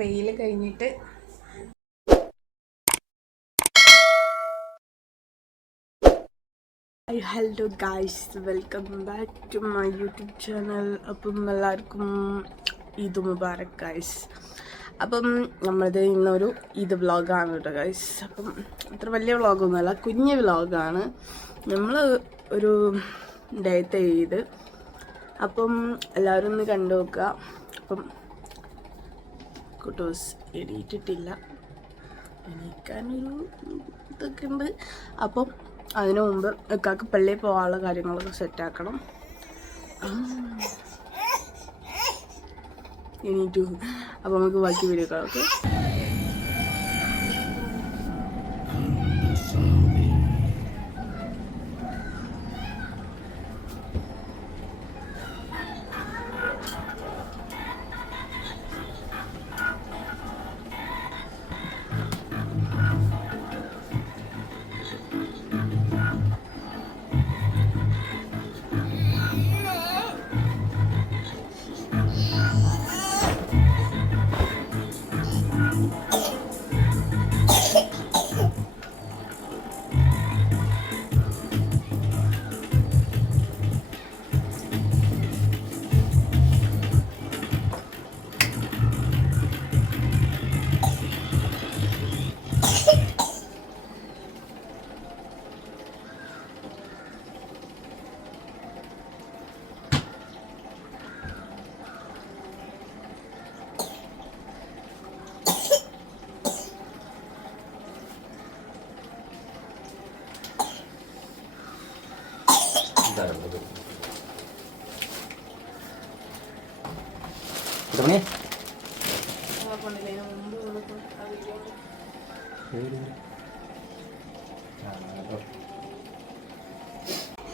വെയിൽ കഴിഞ്ഞിട്ട് hello guys, welcome back to my YouTube channel. അപ്പം എല്ലാവർക്കും ഈദ് മുബാറക് ഗായ്സ്. അപ്പം നമ്മളത് ഇന്നൊരു ഈദ് വ്ളോഗാണ് കേട്ടോ ഗായ്സ്. അപ്പം അത്ര വലിയ വ്ളോഗൊന്നുമല്ല, കുഞ്ഞ് വ്ളോഗാണ്. നമ്മൾ ഒരു ഡേത്തെ ഈദ്. അപ്പം എല്ലാവരും ഒന്ന് കണ്ടു നോക്കുക. അപ്പം കുട്ടൂസ് എണീറ്റിട്ടില്ല, എണീക്കാനൊരു ഇതൊക്കെ ഉണ്ട്. അപ്പം അതിനു മുമ്പ് ഇക്കാക്ക് പള്ളിയിൽ പോകാനുള്ള കാര്യങ്ങളൊക്കെ സെറ്റാക്കണം. എണീറ്റു. അപ്പം നമുക്ക് ബാക്കി വീഡിയോ കാണാം. ഓക്കെ.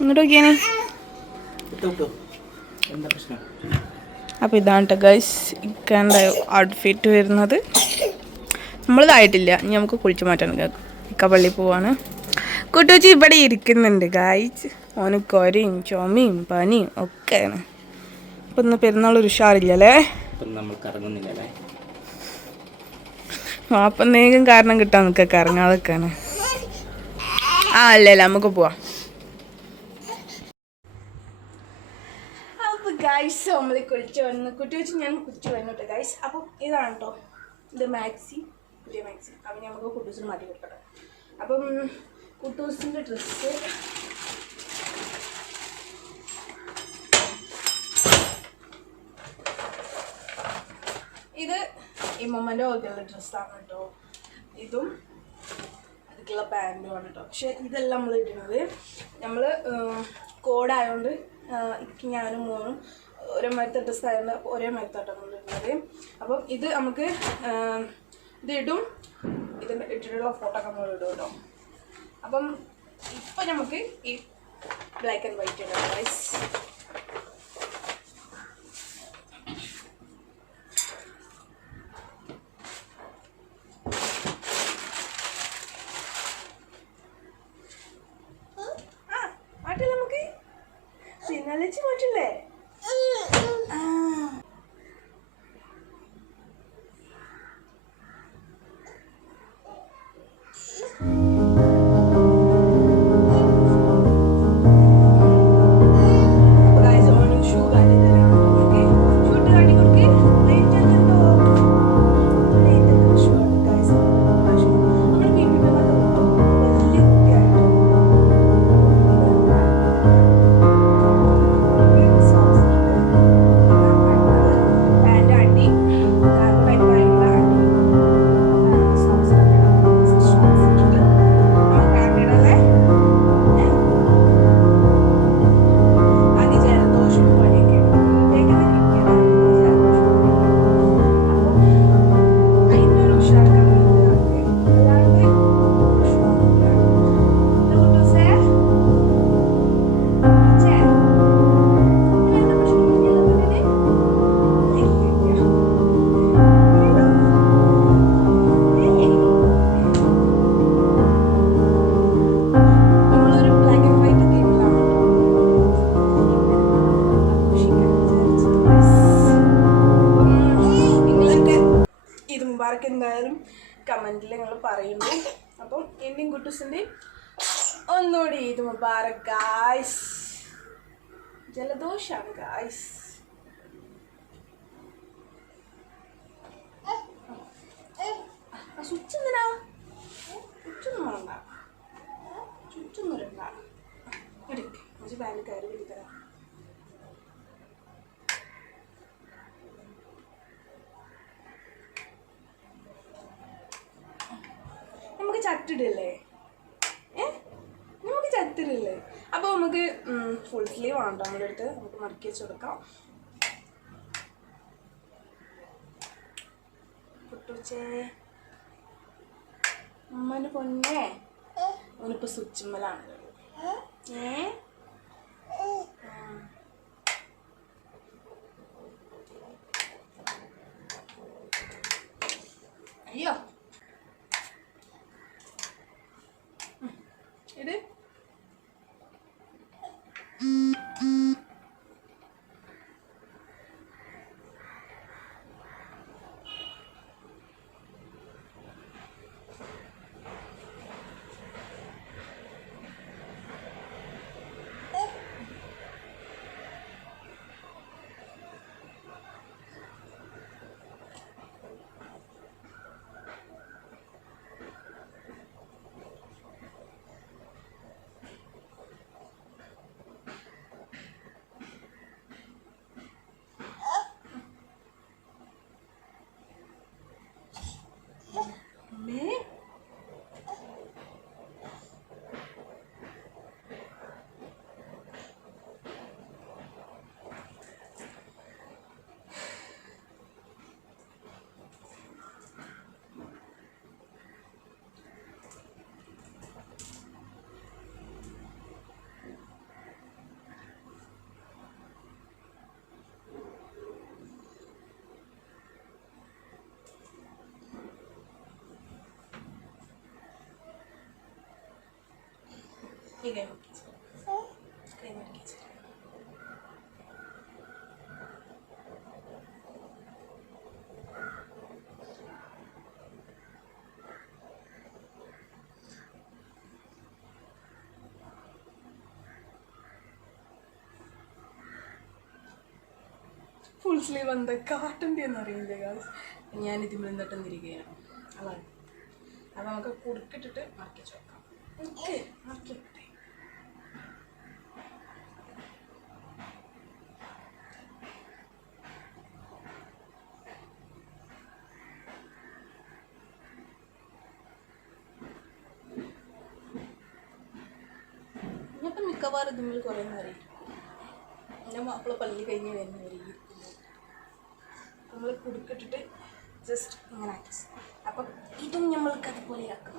ഇങ്ങോട്ടൊക്കെയാണ്. അപ്പോൾ ഇതാണ് കേട്ടോ ഗൈസ് ഇക്കാണ്ട ഔട്ട്ഫിറ്റ് വരുന്നത്. നമ്മളിതായിട്ടില്ല, ഇനി നമുക്ക് കുളിച്ച് മാറ്റാൻ ഇക്ക പള്ളിയിൽ പോവാണ്. കുട്ടൂച്ചി ഇവിടെ ഇരിക്കുന്നുണ്ട് ഗൈസ്. ഓന് കൊരയും ചുമയും പനിയും ഒക്കെയാണ്. ഇപ്പം ഇന്ന് പെരുന്നാൾ ഒരു ഉഷാറില്ലല്ലേ. അപ്പം എന്തെങ്കിലും കാരണം കിട്ടാൻ നിൽക്കുക കറങ്ങാതൊക്കെയാണ്. അല്ല നമുക്ക് പോവാം. അപ്പോൾ ഗൈസ് നമ്മൾ കുളിച്ച് വന്ന് കുട്ടി വെച്ച് ഞാൻ കുളിച്ച് വന്നു കേട്ടോ ഗൈസ്. അപ്പം ഇതാണ് കേട്ടോ, ഇത് മാക്സി, പുതിയ മാക്സി. അപ്പം നമുക്ക് കുട്ടൂസിന് മാറ്റി കൊടുക്കട്ടെ. അപ്പം കുട്ടൂസിൻ്റെ ഡ്രസ്സ് ഇത് ഈ മൊമ്മൻ്റെ പോലെയുള്ള ഡ്രസ്സാണ് കേട്ടോ. ഇതും അതിലേക്കുള്ള പാൻറ്റുമാണ് കേട്ടോ. പക്ഷെ ഇതെല്ലാം നമ്മൾ ഇടുന്നത് നമ്മൾ കോഡായതുകൊണ്ട് ഞാനും മോനും ഒരേ മരത്തെ ഡ്രസ്സ് ആയതുകൊണ്ട് അപ്പോൾ ഒരേ മരത്താട്ടോ നമ്മൾ ഇടുന്നത്. അപ്പം ഇത് നമുക്ക് ഇത് ഇടും, ഇതിൻ്റെ ഇട്ടിട്ടുള്ള ഫോട്ടോ ഒക്കെ നമ്മൾ ഇടും കേട്ടോ. അപ്പം ഇപ്പം നമുക്ക് ഈ ബ്ലാക്ക് ആൻഡ് വൈറ്റ് ഇടാം ഗൈസ്. സിനാലിച്ച് മാറ്റില്ലേ? മുബാറക്ക് എന്തായാലും കമൻറ്റിൽ നിങ്ങൾ പറയുന്നു. അപ്പം എൻ്റെയും കുട്ടൂസിൻ്റെയും ഒന്നുകൂടി ഈദ് മുബാറക്ക് ഗായ്സ്. ജലദോഷമാണ് ഗായ്സ്. സ്വിച്ച് എന്തിനാ? സ്വിച്ചൊന്നും വേണ്ട, സ്വിച്ചൊന്നും ഇടണ്ട. എടുക്ക് കുറച്ച് ബാൻഡ് കയറി വിളിത്തരാം. നമുക്ക് ചട്ടിടല്ലേ? നമുക്ക് ചട്ടിടല്ലേ? അപ്പോൾ നമുക്ക് ഫുൾ സ്ലീവ് വേണ്ട നമ്മുടെ അടുത്ത്. നമുക്ക് മടക്കി വെച്ച് കൊടുക്കാം. കുട്ടുച്ചേ അമ്മന് പൊന്നെ അവനിപ്പോൾ സ്വിച്ചുമ്മലാണ്. അയ്യോ ഇത് ഫുൾ സ്ലീവ് എന്താ കാട്ടൻ്റെ എന്നറിയില്ല ഗായ്സ്. ഞാൻ ഇതിൽ നിന്നിട്ടും തിരികെയാണ്. അതാണ്. അപ്പോൾ നമുക്ക് കുറുക്കിട്ടിട്ട് മറക്കി വെക്കാം. ഓക്കെ മറക്കി വെക്കട്ടെ. ഞാനിപ്പം മിക്കവാറും ഇതിൽ കുറേ നേരം എൻ്റെ മാപ്പിള പള്ളി കഴിഞ്ഞ് വരുന്ന വരെ നമ്മൾ കുടുക്കിട്ടിട്ട് ജസ്റ്റ് ഇങ്ങനെ ആക്കി. അപ്പം ഇതും നമ്മൾക്ക് അതുപോലെ ആക്കാം.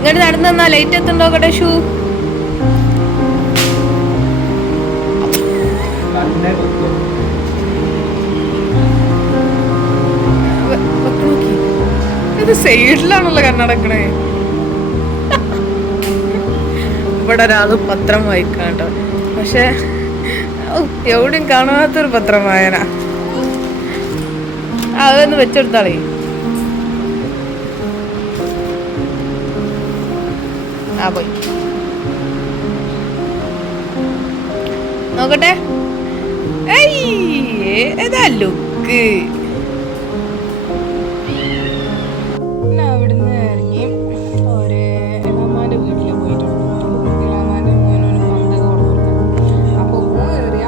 ഇങ്ങോട്ട് നടന്നു തന്നാ ലൈറ്റ് എത്തുണ്ടോക്കട്ടെ ഷൂ. ഇത് സൈഡിലാണല്ലോ കണ്ണടക്കണേ. ഇവിടെ ഒരാള് പത്രം വായിക്കാട്ടോ. പക്ഷെ എവിടെയും കാണാത്തൊരു പത്രം വായന. അതൊന്ന് വെച്ചെടുത്താളേ. ആ പോയി നോക്കട്ടെ. ഏതാ ലുക്ക്. പിന്നെ അവിടുന്ന് ഇറങ്ങി ഒരു ഇളാമാൻ്റെ വീട്ടിൽ പോയിട്ടുണ്ട്. ഇളാമാൻ്റെ മോനോന് പന്തൊക്കെ കൊടുത്തു കൊടുക്കാം. അപ്പോൾ മോൻ കയറിയ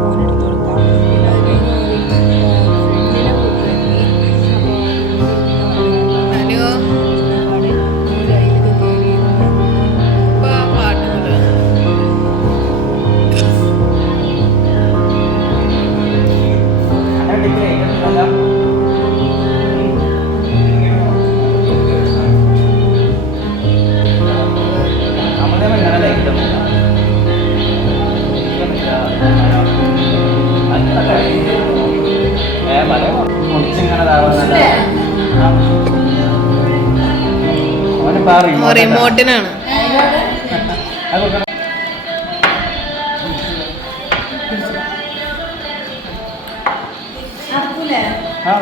മോനെടുത്ത് കൊടുക്കാം. പിന്നെ അത് കഴിഞ്ഞ് ഫ്രണ്ടിലെ വീട്ടിലെത്തി. റിമോട്ടിനാണ്. ആ